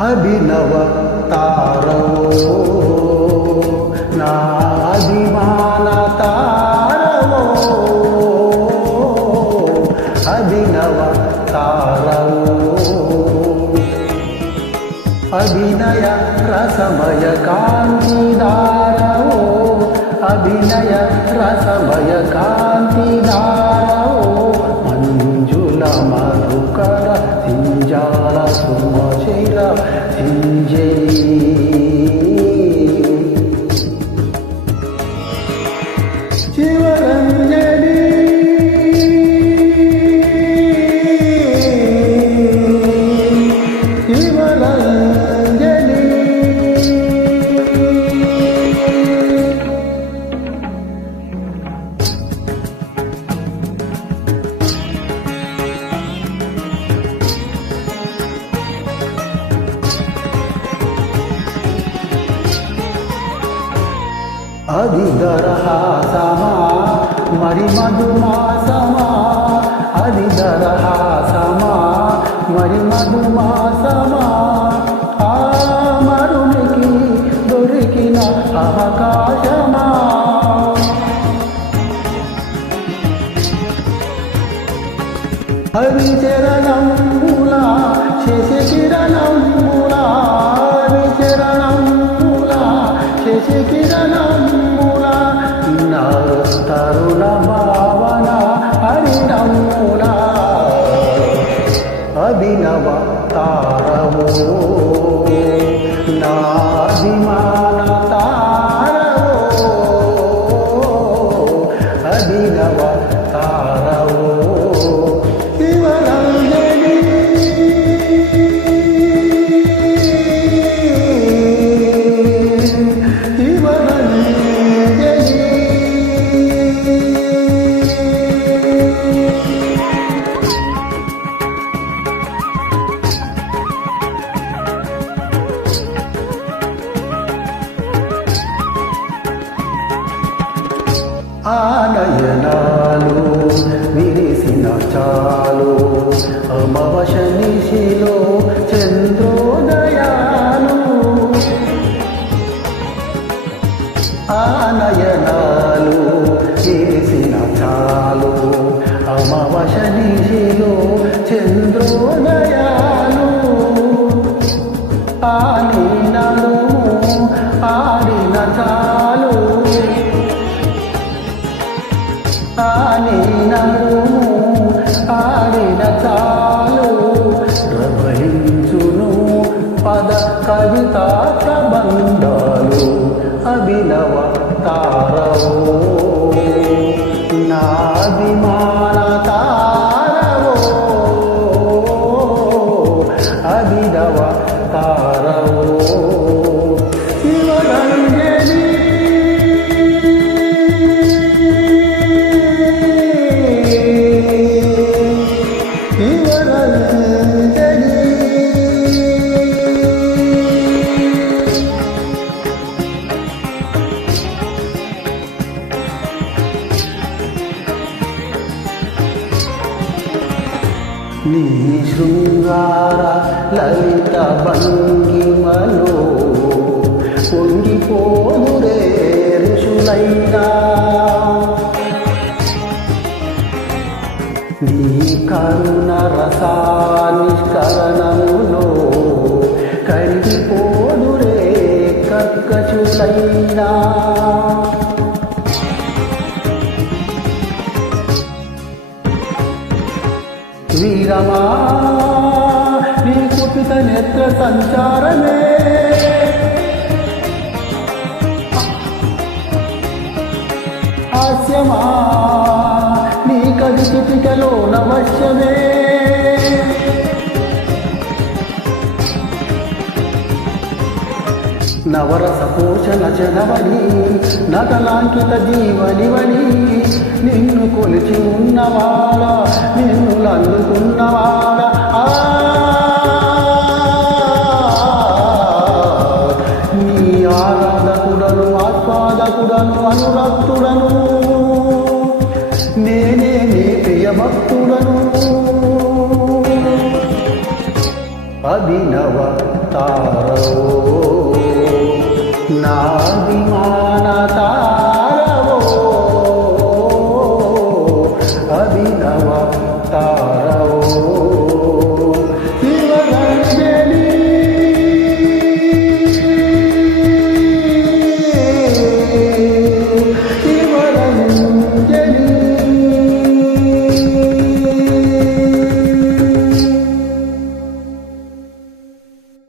అభినవ తారవో నా అభిమాన తారవో అభినవ తారవో అభినయ రసమయ కాంతిదారవో అభినయ రసమయ కాంతిదారవో మంజుల మధుకర సింజాల సుమచిర సింజయి శివరంజని శివరంజని అదిదరహాసమా మరి మధుమాసమా అదిదరహాసమా మరి మధుమాసమా ఆ మరునికి దొరికిన అవకాశమా హరిచరణములా శశికిరణములా హరిచరణములా శశికిరణములా నా తరుణ భావన హరిణములా అభినవ తారవో నా అభిమాన తారవో అభినవ తారవో ఆనయనాలు విరిసిన చాలు అమవశ నిశిలో చంద్రోదయాలు ఆనయనాలు విరిసిన చాలు అమవశ నిశిలో చంద్రోదయాలు ఆనినను ఆడిన చాలు ఆనినను ఆడిన చాలు ప్రవహించును పద కవిత ప్రబంధాలు అభినవ తారవో నా అభిమాన తారవో అభినవ తారవో శివరంజని నీ శృంగార లలిత భంగిమలో పొంగిపోదురే ఋషులైనా నీ కరుణ రసానిష్కరణములో కరిగిపోదురే కర్కశులైనా వీరమా నీ కుపిత నేత్ర సంచారమే హాస్యమా నీ కదిపిటికలో నవశ్యమే నవరస పోషణ జనవని నటలాంకిత జీవనివని నిన్ను కొలిచి ఉన్నవాడ నిన్ను లందుకున్నవాడ నీ ఆరాధకుడను ఆస్వాదకుడను అనురక్తుడను నేనే నీ ప్రియ భక్తుడను అభినవ తారవో నాది